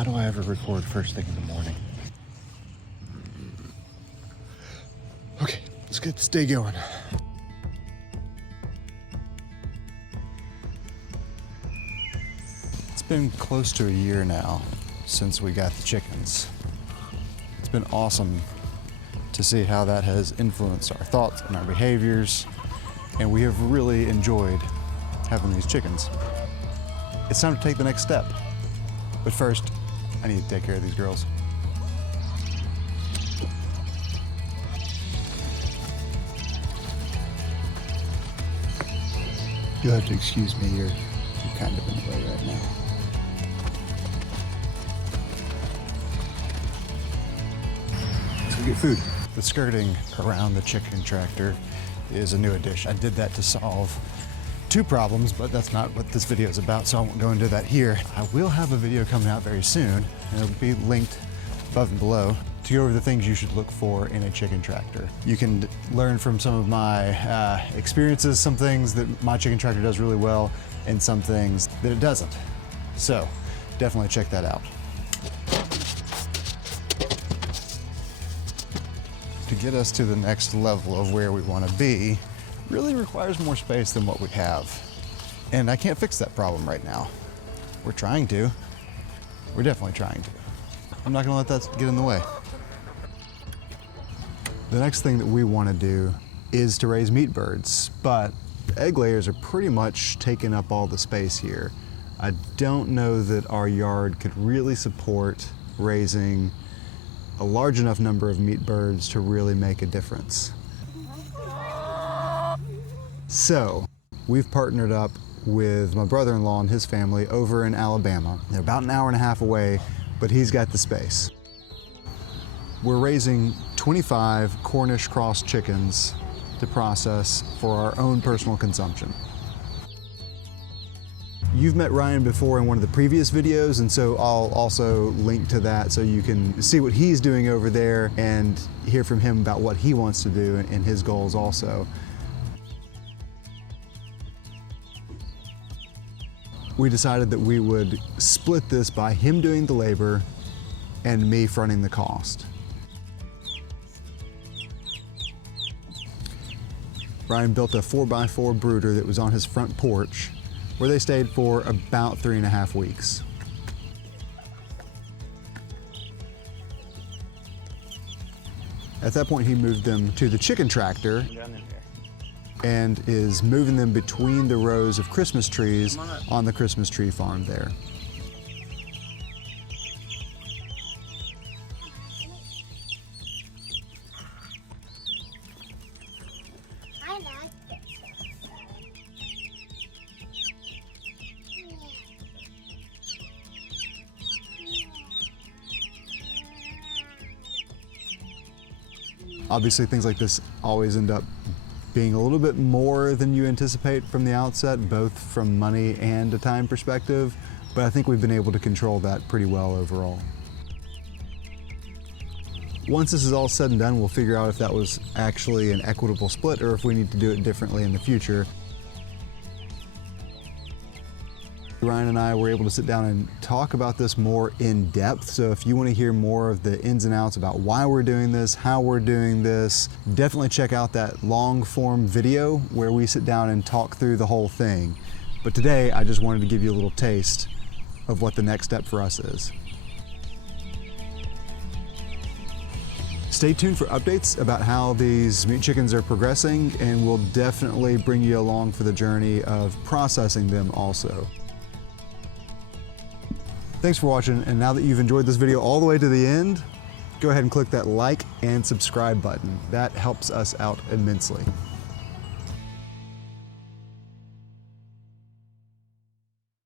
Why do I ever record first thing in the morning? Okay, let's get this day going. It's been close to a year now since we got the chickens. It's been awesome to see how that has influenced our thoughts and our behaviors, and we have really enjoyed having these chickens. It's time to take the next step. But first, I need to take care of these girls. You'll have to excuse me, you're kind of in the way right now. So we get food. The skirting around the chicken tractor is a new addition. I did that to solve two problems, but that's not what this video is about, so I won't go into that here. I will have a video coming out very soon, and it'll be linked above and below to go over the things you should look for in a chicken tractor. You can learn from some of my experiences, some things that my chicken tractor does really well, and some things that it doesn't. So definitely check that out. To get us to the next level of where we want to be really requires more space than what we have. And I can't fix that problem right now. We're trying to. We're definitely trying to. I'm not gonna let that get in the way. The next thing that we want to do is to raise meat birds, but the egg layers are pretty much taking up all the space here. I don't know that our yard could really support raising a large enough number of meat birds to really make a difference. So, we've partnered up with my brother-in-law and his family over in Alabama. They're about an hour and a half away, but he's got the space. We're raising 25 Cornish cross chickens to process for our own personal consumption. You've met Ryan before in one of the previous videos, and so I'll also link to that so you can see what he's doing over there and hear from him about what he wants to do and his goals also. We decided that we would split this by him doing the labor and me fronting the cost. Ryan built a 4x4 brooder that was on his front porch where they stayed for about 3.5 weeks. At that point, he moved them to the chicken tractor and is moving them between the rows of Christmas trees on the Christmas tree farm there. Obviously, things like this always end up being a little bit more than you anticipate from the outset, both from money and a time perspective, but I think we've been able to control that pretty well overall. Once this is all said and done, we'll figure out if that was actually an equitable split or if we need to do it differently in the future. Ryan and I were able to sit down and talk about this more in depth. So if you want to hear more of the ins and outs about why we're doing this, how we're doing this, definitely check out that long form video where we sit down and talk through the whole thing. But today, I just wanted to give you a little taste of what the next step for us is. Stay tuned for updates about how these meat chickens are progressing, and we'll definitely bring you along for the journey of processing them also. Thanks for watching, and now that you've enjoyed this video all the way to the end, go ahead and click that like and subscribe button. That helps us out immensely.